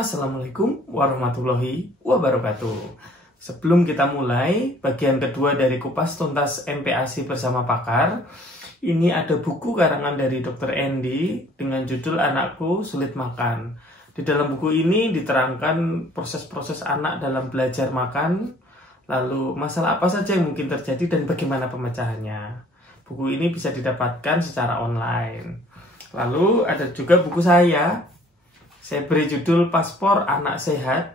Assalamualaikum warahmatullahi wabarakatuh. Sebelum kita mulai bagian kedua dari kupas tuntas MPASI bersama pakar, ini ada buku karangan dari Dr. Andy dengan judul Anakku Sulit Makan. Di dalam buku ini diterangkan proses-proses anak dalam belajar makan, lalu masalah apa saja yang mungkin terjadi dan bagaimana pemecahannya. Buku ini bisa didapatkan secara online. Lalu ada juga buku saya beri judul Paspor Anak Sehat.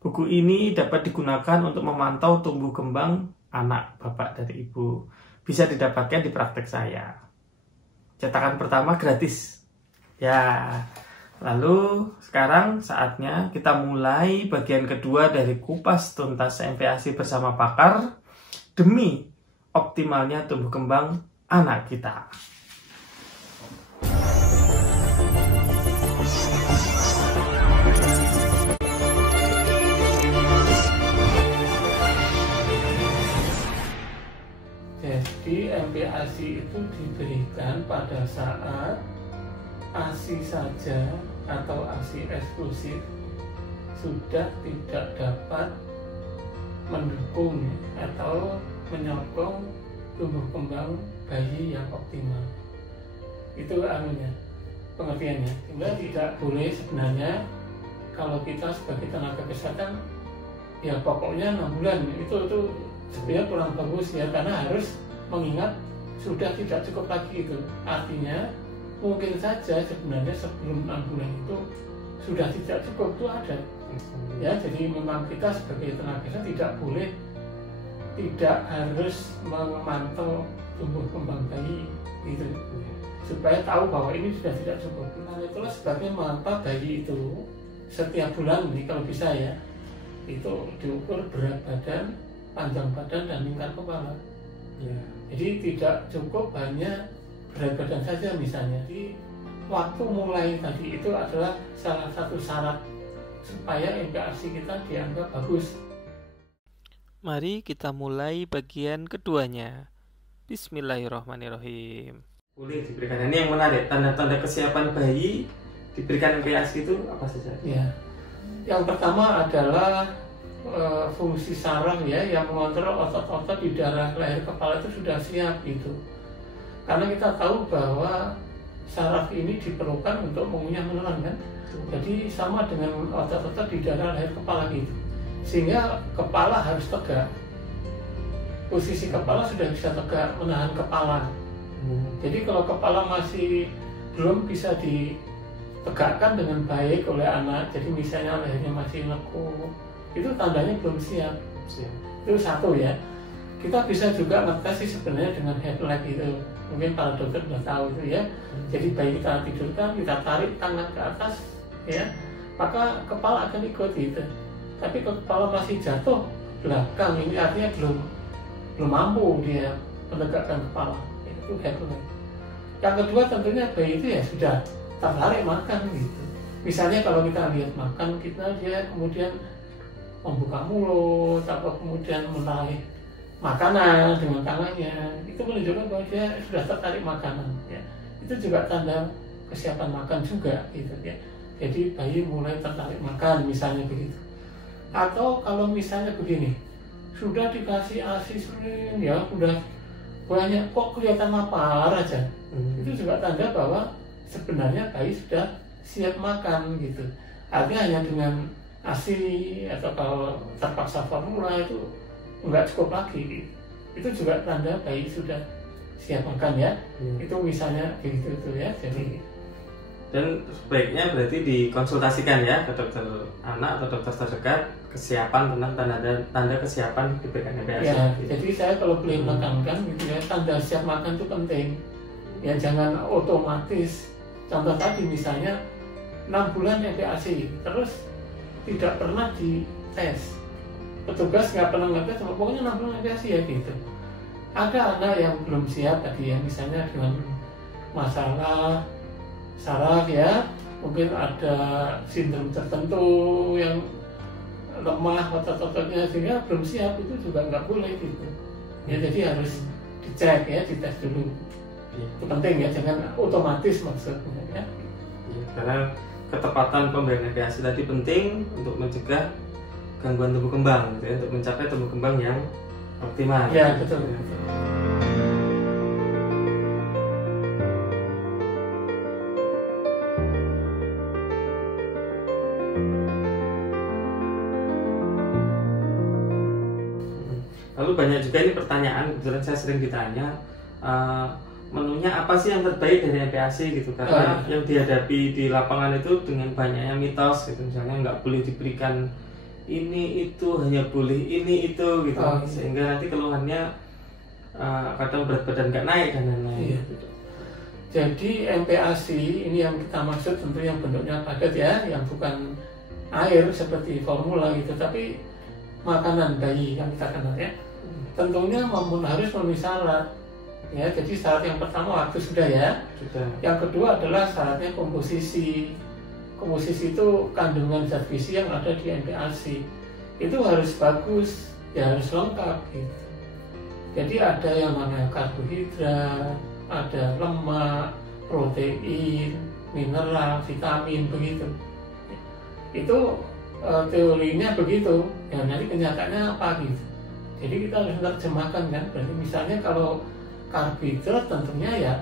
Buku ini dapat digunakan untuk memantau tumbuh kembang anak bapak dari ibu. Bisa didapatkan di praktek saya. Cetakan pertama gratis. Ya. Lalu sekarang saatnya kita mulai bagian kedua dari kupas tuntas MPASI bersama pakar demi optimalnya tumbuh kembang anak kita. Jadi MPASI itu diberikan pada saat ASI saja atau ASI eksklusif sudah tidak dapat mendukung atau menyokong tumbuh kembang bayi yang optimal. Itu pengertiannya. Sehingga tidak boleh sebenarnya kalau kita sebagai tenaga kesehatan ya pokoknya 6 bulan itu sebenarnya kurang bagus ya, karena harus mengingat sudah tidak cukup lagi itu. Artinya mungkin saja sebenarnya sebelum 6 bulan itu sudah tidak cukup, itu ada ya. Jadi memang kita sebagai tenaga kesehatan tidak harus memantau tumbuh kembang bayi gitu, supaya tahu bahwa ini sudah tidak cukup. Nah itulah sebabnya memantau bayi itu setiap bulan nih kalau bisa ya, itu diukur berat badan, panjang badan, dan lingkar kepala ya. Jadi tidak cukup hanya berat badan saja misalnya. Jadi waktu mulai tadi itu adalah salah satu syarat supaya MPASI kita dianggap bagus. Mari kita mulai bagian keduanya. Bismillahirrahmanirrahim. Boleh diberikan. Ini yang menarik, tanda-tanda kesiapan bayi diberikan MPASI itu apa saja? Ya. Yang pertama adalah fungsi saraf ya, yang mengontrol otot-otot di daerah leher kepala itu sudah siap gitu. Karena kita tahu bahwa saraf ini diperlukan untuk mengunyah menelan kan. Jadi sama dengan otot-otot di daerah leher kepala gitu. Sehingga kepala harus tegak. Posisi kepala sudah bisa tegak, menahan kepala. Jadi kalau kepala masih belum bisa ditegakkan dengan baik oleh anak, jadi misalnya lehernya masih lekuk, itu tandanya belum siap. Itu satu ya. Kita bisa juga ngetes sih sebenarnya dengan head leg itu. Mungkin para dokter sudah tahu itu ya. Jadi bayi kita tidurkan, kita tarik tangan ke atas ya, maka kepala akan ikut gitu. Tapi kalau kepala masih jatuh belakang, ini artinya belum mampu dia menegakkan kepala. Itu head leg. Yang kedua tentunya bayi itu ya sudah tertarik makan gitu. Misalnya kalau kita lihat makan, dia kemudian membuka mulut atau kemudian menarik makanan dengan tangannya, itu menunjukkan bahwa dia sudah tertarik makanan ya. Itu juga tanda kesiapan makan juga gitu ya. Jadi bayi mulai tertarik makan misalnya begitu. Atau kalau misalnya begini, sudah dikasih ASI sering ya, udah banyak kok kelihatan lapar aja, itu juga tanda bahwa sebenarnya bayi sudah siap makan gitu. Artinya hanya dengan ASI atau kalau terpaksa formula itu nggak cukup lagi gitu. Itu juga tanda bayi sudah siap makan ya. Itu misalnya begitu itu ya. Jadi dan sebaiknya berarti dikonsultasikan ya ke dokter anak atau dokter terdekat kesiapan tentang tanda kesiapan diberikan MPASI. Ya, jadi saya kalau boleh menekankan gitu ya, tanda siap makan itu penting. Ya jangan otomatis. Contoh tadi misalnya 6 bulan MPASI terus tidak pernah dites, petugas nggak pernah ngetes, pokoknya 6 bulan MPASI ya gitu. Ada anak yang belum siap tadi ya, misalnya dengan masalah saraf ya, mungkin ada sindrom tertentu yang lemah otot-ototnya sehingga belum siap, itu juga nggak boleh gitu ya. Jadi harus dicek ya, dites dulu. Itu penting ya, jangan otomatis maksudnya ya. Karena ketepatan pemberian MPASI tadi penting untuk mencegah gangguan tumbuh kembang, gitu ya, untuk mencapai tumbuh kembang yang optimal. Ya, betul. Lalu banyak juga ini pertanyaan, kebetulan saya sering ditanya, menunya apa sih yang terbaik dari MPASI gitu, karena yang dihadapi di lapangan itu dengan banyaknya mitos gitu, misalnya nggak boleh diberikan ini itu, hanya boleh ini itu gitu, sehingga nanti keluhannya kadang berat badan nggak naik dan lain-lain. Gitu. Jadi MPASI ini yang kita maksud tentu yang bentuknya padat ya, yang bukan air seperti formula gitu, tapi makanan bayi yang kita kenal ya. Tentunya harus memenuhi syarat. Ya, jadi syarat yang pertama waktu sudah ya. Sudah. Yang kedua adalah syaratnya komposisi. Komposisi itu kandungan zat gizi yang ada di MPASI. Itu harus bagus, ya harus lengkap gitu. Jadi ada yang namanya karbohidrat, ada lemak, protein, mineral, vitamin begitu. Itu teorinya begitu. Ya nanti kenyataannya apa gitu. Jadi kita harus menerjemahkan kan. Berarti misalnya kalau karbohidrat tentunya ya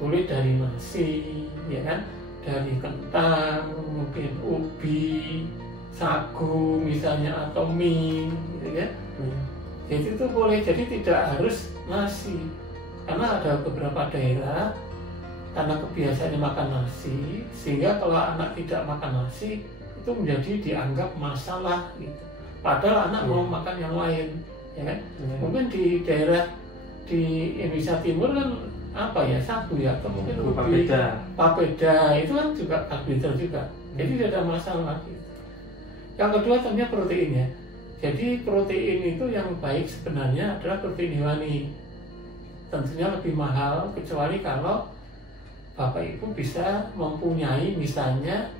boleh dari nasi, ya kan, dari kentang, mungkin ubi, sagu misalnya, atau mie, gitu ya. Jadi itu boleh. Jadi tidak harus nasi, karena ada beberapa daerah karena kebiasaannya makan nasi, sehingga kalau anak tidak makan nasi itu menjadi dianggap masalah gitu. Padahal anak mau makan yang lain, ya kan? Mungkin di daerah di Indonesia Timur kan apa ya, sagu ya, atau mungkin ubi, papeda itu kan juga karbohidrat juga, jadi tidak ada masalah gitu. Yang kedua tentunya protein ya. Jadi protein itu yang baik sebenarnya adalah protein hewani. Tentunya lebih mahal kecuali kalau Bapak Ibu bisa mempunyai misalnya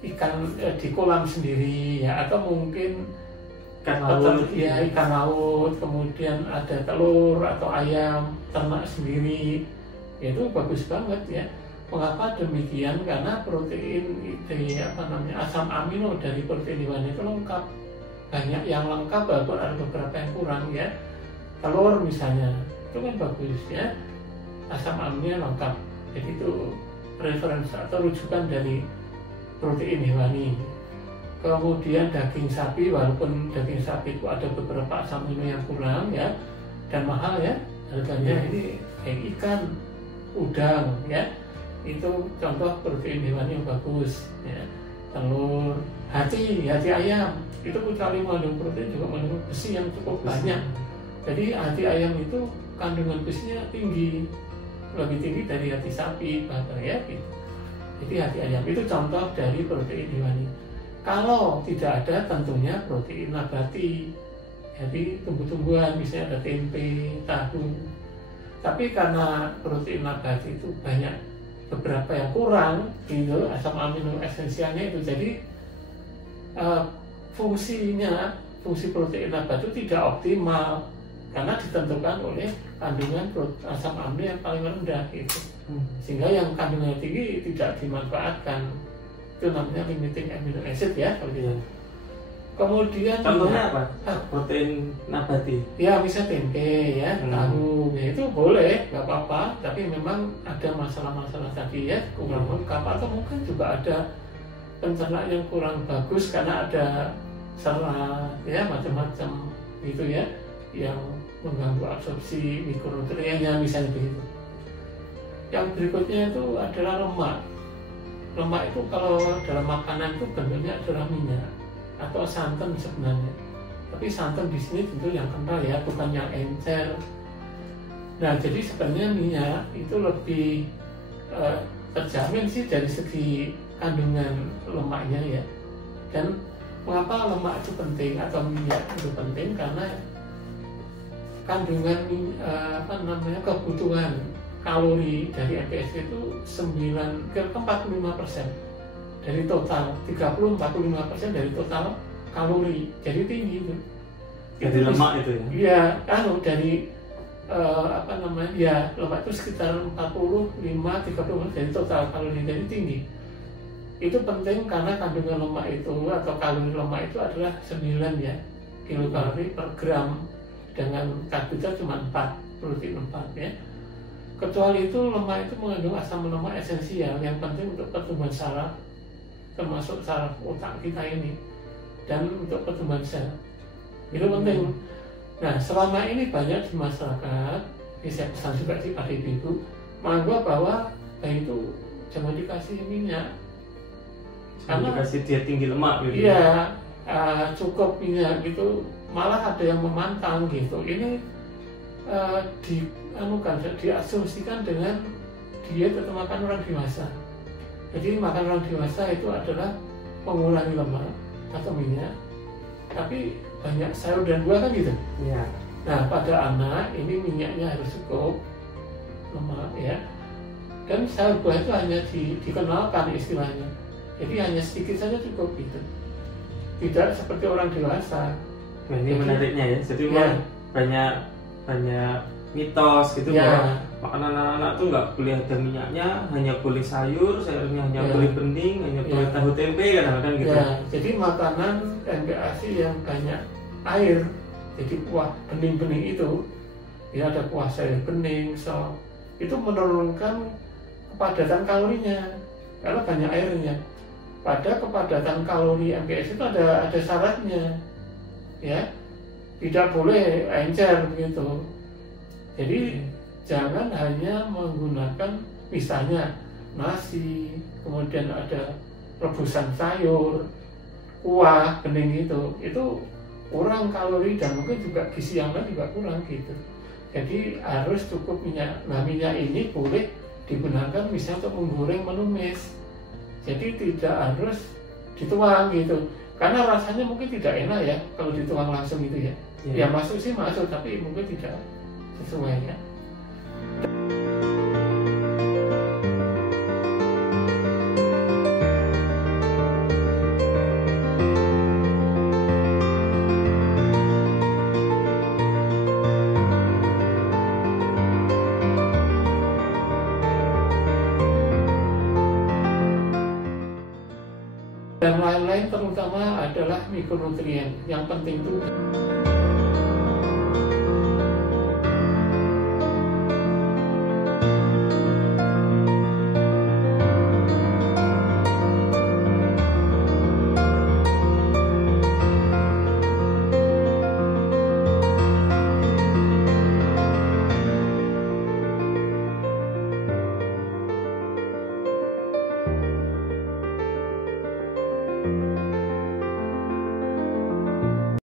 ikan di kolam sendiri ya, atau mungkin ikan laut, kemudian ada telur atau ayam ternak sendiri, itu bagus banget ya. Mengapa demikian? Karena protein itu asam amino dari protein hewani itu lengkap, banyak yang lengkap, walaupun ada beberapa yang kurang ya. Telur misalnya itu kan bagus ya, asam aminonya lengkap, jadi itu referensi atau rujukan dari protein hewani. Kemudian daging sapi, walaupun daging sapi itu ada beberapa asam amino yang kurang ya, dan mahal ya harganya. Ini kayak ikan, udang ya, itu contoh protein hewani yang bagus ya. Telur, hati ayam itu kecuali mengandung protein juga mengandung besi yang cukup banyak. Jadi hati ayam itu kandungan besinya tinggi, lebih tinggi dari hati sapi bahkan ya gitu. Jadi hati ayam itu contoh dari protein hewani. Kalau tidak ada tentunya protein nabati, jadi tumbuh-tumbuhan, misalnya ada tempe, tahu. Tapi karena protein nabati itu banyak beberapa yang kurang gitu, asam amino esensialnya itu, jadi fungsi protein nabati itu tidak optimal karena ditentukan oleh kandungan asam amino yang paling rendah gitu. Sehingga yang kandungannya tinggi tidak dimanfaatkan. Itu namanya limiting amino acid ya kalau gitu. Kemudian contohnya apa? Protein nabati. Ya bisa tempe ya, tahu ya, itu boleh, nggak apa-apa. Tapi memang ada masalah-masalah tadi ya, kurang lengkap, atau mungkin juga ada pencernaan yang kurang bagus karena ada serat ya, macam-macam gitu ya, yang mengganggu absorpsi mikronutriennya misalnya begitu. Yang berikutnya itu adalah lemak. Lemak itu kalau dalam makanan itu bentuknya adalah minyak atau santan sebenarnya. Tapi santan di sini tentu yang kental ya, bukan yang encer. Nah, jadi sebenarnya minyak itu lebih terjamin sih dari segi kandungan lemaknya ya. Dan mengapa lemak itu penting atau minyak itu penting? Karena kandungan kebutuhan kalori dari MPASI itu 45% dari total, 30-45% dari total kalori, jadi tinggi itu. Dari lemak itu ya? Iya, dari lemak itu sekitar 45-30 dari total kalori, jadi tinggi. Itu penting karena kandungan lemak itu atau kalori lemak itu adalah 9 ya kilokalori per gram, dengan karbohidrat cuma 4, protein 4 ya. Kecuali itu lemak itu mengandung asam lemak esensial yang penting untuk pertumbuhan saraf, termasuk saraf otak kita ini, dan untuk pertumbuhan sel. Itu penting. Nah, selama ini banyak di masyarakat, ini saya pesan juga pada ibu-ibu, menganggap bahwa bayi itu jangan dikasih minyak. Karena dikasih diet tinggi lemak gitu. Iya, cukup minyak gitu. Malah ada yang memantang gitu. Ini diasumsikan dengan diet atau makan orang dewasa. Jadi makan orang dewasa itu adalah mengurangi lemak atau minyak, tapi banyak sayur dan buah kan gitu. Iya. Nah, pada anak ini minyaknya harus cukup, lemak ya, dan sayur buah itu hanya dikenalkan istilahnya. Jadi hanya sedikit saja cukup gitu. Tidak seperti orang dewasa. Nah, ini menariknya ya. Jadi memang banyak mitos gitu bahwa makanan anak-anak tuh nggak boleh ada minyaknya, hanya boleh sayurnya hanya boleh bening, hanya boleh tahu tempe kan gitu. Ya, jadi makanan MPASI yang banyak air, jadi kuah bening-bening itu, ya ada kuah sayur bening, sop, itu menurunkan kepadatan kalorinya karena banyak airnya. Pada kepadatan kalori MPASI itu ada syaratnya, ya, tidak boleh encer begitu. Jadi jangan hanya menggunakan misalnya nasi, kemudian ada rebusan sayur, kuah bening itu kurang kalori dan mungkin juga gizi yang lain juga kurang gitu. Jadi harus cukup minyak. Nah, minyak ini boleh digunakan misalnya untuk menggoreng, menumis. Jadi tidak harus dituang gitu. Karena rasanya mungkin tidak enak ya kalau dituang langsung gitu ya. Ya masuk sih masuk, tapi mungkin tidak sesuai ya. Dan lain-lain terutama adalah mikronutrien yang penting itu.